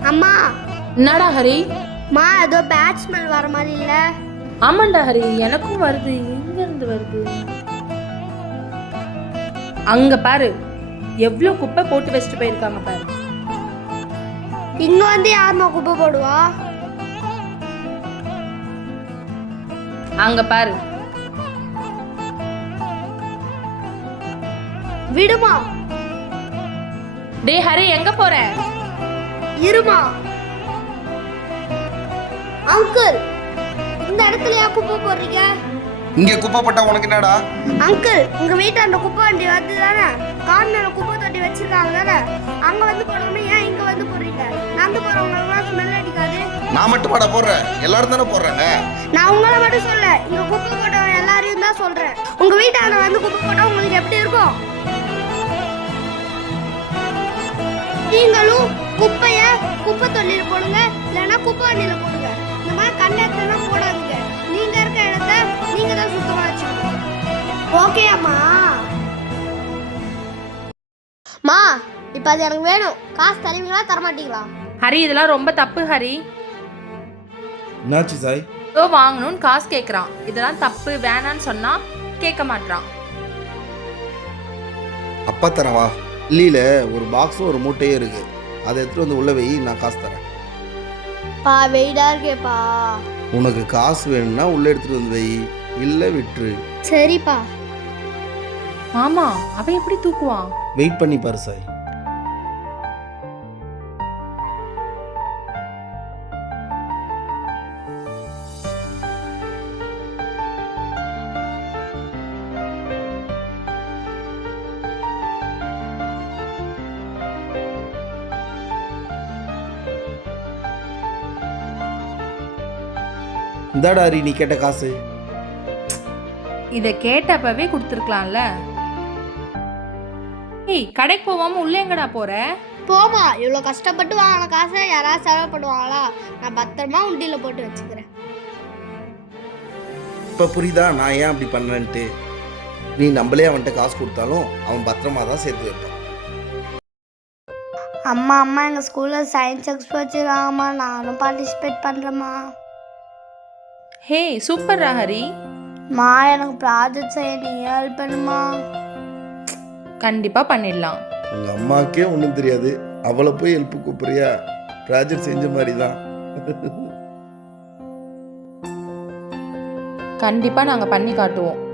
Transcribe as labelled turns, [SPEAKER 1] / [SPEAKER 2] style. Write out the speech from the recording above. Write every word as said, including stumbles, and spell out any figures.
[SPEAKER 1] அம்மா.
[SPEAKER 2] என்னடா ஹரி?
[SPEAKER 1] மா ஏதோ பேட் ஸ்மெல் வர மாதிரி இல்ல?
[SPEAKER 2] ஆமாண்டா ஹரி, எனக்கும் வருது. எங்க இருந்து வருது? அங்க பாரு, எவ்வளவு குப்பை போட்டு வச்சுட்டு போயிருக்காங்க பாரு.
[SPEAKER 1] இங்க வந்து யாருமா குப்பை போடுவா?
[SPEAKER 2] அங்க பாரு.
[SPEAKER 1] விடுமா.
[SPEAKER 2] டேய் ஹரி, எங்க போற?
[SPEAKER 1] இருமா. அங்கிள், இந்த இடத்துல ஏன் குப்பை போடுறீங்க?
[SPEAKER 3] இங்க குப்பை போட்டா உனக்கு என்னடா?
[SPEAKER 1] அங்கிள், உங்க வீட்டாண்ட குப்பை வண்டி வந்து தானே கார்னர்ல குப்பை தொட்டி வச்சிருக்காங்க தானே, அங்க வந்து போடணும். ஏன் இங்க வந்து போடுறீங்க? நடந்து போறவங்க ஸ்மெல் அடிக்காது?
[SPEAKER 3] நான் மட்டும் பாட போடுறேன், எல்லாரும் தானே போடுறாங்க.
[SPEAKER 1] நான் உங்களை மட்டும் சொல்ல, இங்க குப்பை போட்டவங்க எல்லாரையும் தான் சொல்றேன். உங்க வீட்டாண்ட வந்து குப்பை போட்டா உங்களுக்கு எப்படி இருக்கும்? நீங்களும் குப்பைய குப்பை தொட்டியில போடுங்க, இல்லைன்னா குப்பை வண்டியில போடுங்க. இந்த மாதிரி கண்ணெல்லாம் போடாதீங்க. நீங்க இருக்க இடத்த நீங்க தான் சுத்தமா வச்சுக்கணும். ஓகே அம்மா. மா, இப்ப அது எனக்கு வேணும். காசு தருவீங்களா தரமாட்டீங்களா?
[SPEAKER 2] ஹரி, இதெல்லாம் ரொம்ப தப்பு ஹரி.
[SPEAKER 4] என்னாச்சு சாய்?
[SPEAKER 2] ஏதோ வாங்கணும்னு காசு கேட்குறான். இதெல்லாம் தப்பு, வேணான்னு சொன்னா கேட்க மாட்டான்.
[SPEAKER 4] அப்பா தரவா? இல்லையில ஒரு பாக்ஸும் ஒரு மூட்டையும் இருக்கு, அதை எடுத்துட்டு வந்து உள்ள வை, நான் காசு தரேன்.
[SPEAKER 1] பா வெயிடா இருக்கேப்பா.
[SPEAKER 4] உனக்கு காசு வேணும்னா உள்ள எடுத்துட்டு வந்து வை, இல்லை விட்டுரு.
[SPEAKER 1] சரிப்பா.
[SPEAKER 2] மாமா, அவன் எப்படி தூக்குவான்?
[SPEAKER 4] வெயிட் பண்ணி பாரு சாய். இந்தாடா ஹரி, நீ கேட்ட காசு.
[SPEAKER 2] இதை கேட்டப்பவே கொடுத்துருக்கலாம்ல. ஏய், கடைக்கு போவாம உள்ள எங்கடா போற?
[SPEAKER 1] போமா, இவ்வளோ கஷ்டப்பட்டு வாங்கின காசை யாராவது செலவு பண்ணுவாங்களா? நான் பத்திரமா உண்டியில போட்டு வச்சுக்கிறேன்.
[SPEAKER 4] இப்போ புரியுதா நான் ஏன் அப்படி பண்ணேன்ட்டு? நீ நம்மளே அவன்கிட்ட காசு கொடுத்தாலும் அவன் பத்திரமா தான் சேர்த்து வைப்பான்.
[SPEAKER 1] அம்மா அம்மா எங்கள் ஸ்கூலில் சயின்ஸ் எக்ஸ்போ வச்சுருக்காங்கம்மா, நானும் பார்ட்டிசிபேட் பண்ணுறேம்மா.
[SPEAKER 2] Hey, super Hari.
[SPEAKER 1] மா, எனக்கு ப்ராஜெக்ட் செய்ய நீ ஹெல்ப் பண்ணுமா?
[SPEAKER 2] கண்டிப்பா பண்ணிடலாம்.
[SPEAKER 4] உங்க அம்மாக்கே ஒன்றும் தெரியாது, அவளை போய் ஹெல்ப் கூப்பிடுறியா? ப்ராஜெக்ட் செஞ்ச மாதிரி தான்.
[SPEAKER 2] கண்டிப்பா நாங்க பண்ணி காட்டுவோம்.